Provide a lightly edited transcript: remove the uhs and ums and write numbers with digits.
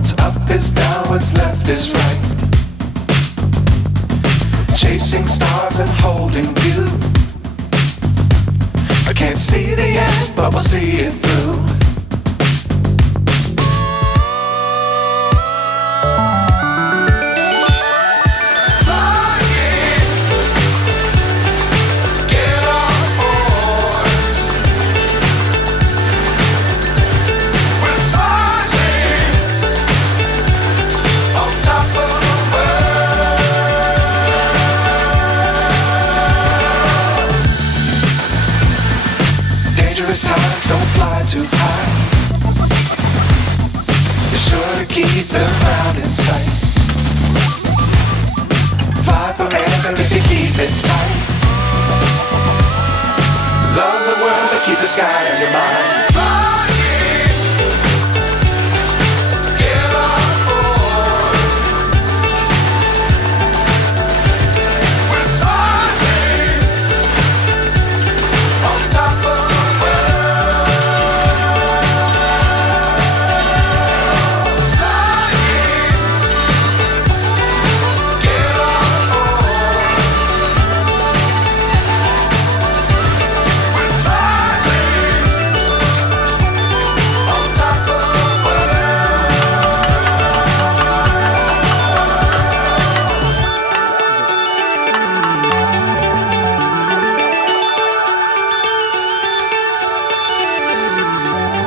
What's up is down, what's left is right. Chasing stars and holding you. I can't see the end, but we'll see it through. This time, don't fly too high. Be sure to keep the ground in sight. Fly forever if you keep it tight. Love the world, but keep the sky on your mind.